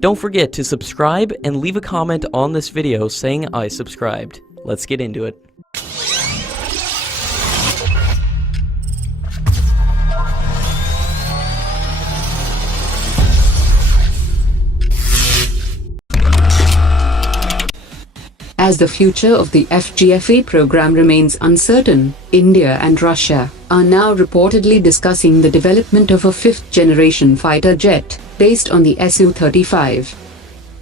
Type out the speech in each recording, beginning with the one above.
Don't forget to subscribe and leave a comment on this video saying I subscribed. Let's get into it. As the future of the FGFA program remains uncertain, India and Russia are now reportedly discussing the development of a fifth-generation fighter jet based on the Su-35.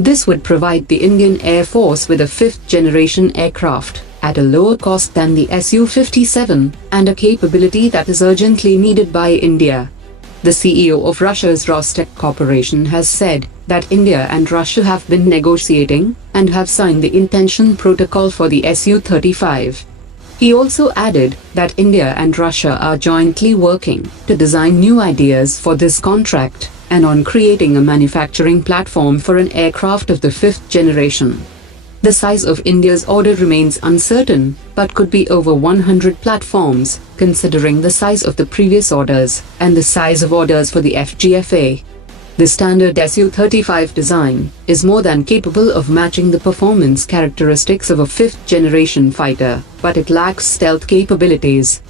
This would provide the Indian Air Force with a fifth-generation aircraft at a lower cost than the Su-57 and a capability that is urgently needed by India. The CEO of Russia's Rostec Corporation has said that India and Russia have been negotiating and have signed the intention protocol for the Su-35. He also added that India and Russia are jointly working to design new ideas for this contract and on creating a manufacturing platform for an aircraft of the fifth generation. The size of India's order remains uncertain, but could be over 100 platforms, considering the size of the previous orders and the size of orders for the FGFA. The standard Su-35 design is more than capable of matching the performance characteristics of a fifth-generation fighter, but it lacks stealth capabilities.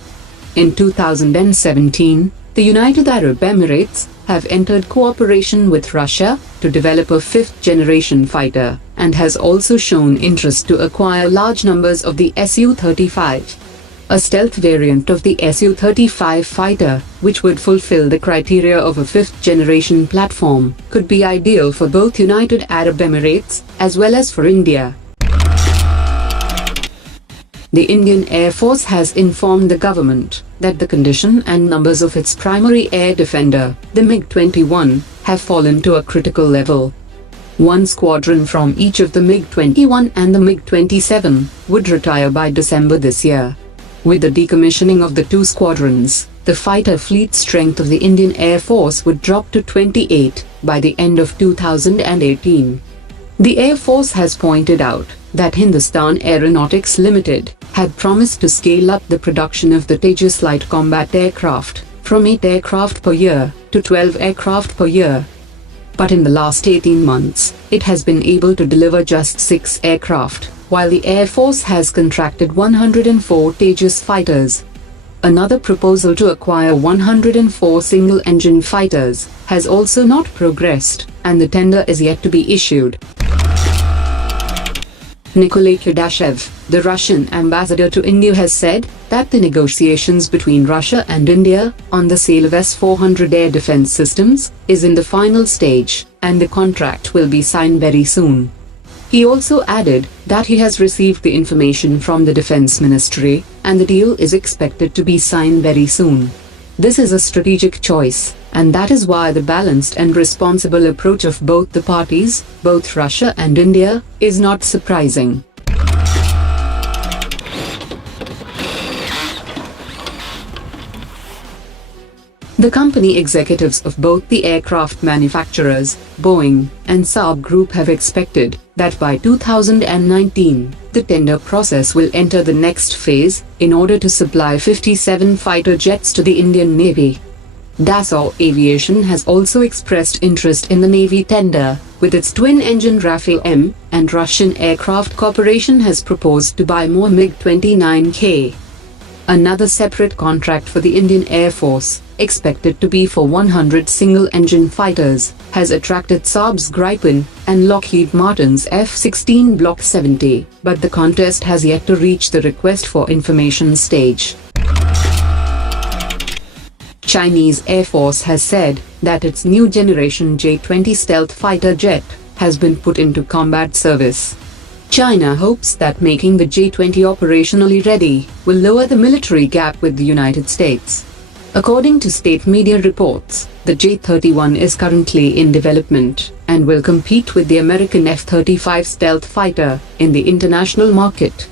In 2017, the United Arab Emirates have entered cooperation with Russia to develop a fifth-generation fighter and has also shown interest to acquire large numbers of the Su-35. A stealth variant of the Su-35 fighter, which would fulfill the criteria of a fifth-generation platform, could be ideal for both United Arab Emirates as well as for India. The Indian Air Force has informed the government that the condition and numbers of its primary air defender, the MiG-21, have fallen to a critical level. One squadron from each of the MiG-21 and the MiG-27 would retire by December this year. With the decommissioning of the two squadrons, the fighter fleet strength of the Indian Air Force would drop to 28 by the end of 2018. The Air Force has pointed out that Hindustan Aeronautics Limited had promised to scale up the production of the Tejas light combat aircraft from 8 aircraft per year to 12 aircraft per year. But in the last 18 months, it has been able to deliver just 6 aircraft, while the Air Force has contracted 104 Tejas fighters. Another proposal to acquire 104 single-engine fighters has also not progressed, and the tender is yet to be issued. Nikolay Kudashev, the Russian ambassador to India, has said that the negotiations between Russia and India on the sale of S-400 air defense systems is in the final stage, and the contract will be signed very soon. He also added that he has received the information from the Defense Ministry, and the deal is expected to be signed very soon. This is a strategic choice, and that is why the balanced and responsible approach of both the parties, both Russia and India, is not surprising. The company executives of both the aircraft manufacturers, Boeing and Saab Group, have expected that by 2019, the tender process will enter the next phase in order to supply 57 fighter jets to the Indian Navy. Dassault Aviation has also expressed interest in the Navy tender, with its twin-engine Rafale-M, and Russian Aircraft Corporation has proposed to buy more MiG-29K. Another separate contract for the Indian Air Force, expected to be for 100 single-engine fighters, has attracted Saab's Gripen and Lockheed Martin's F-16 Block 70, but the contest has yet to reach the request for information stage. Chinese Air Force has said that its new generation J-20 stealth fighter jet has been put into combat service. China hopes that making the J-20 operationally ready will lower the military gap with the United States. According to state media reports, the J-31 is currently in development and will compete with the American F-35 stealth fighter in the international market.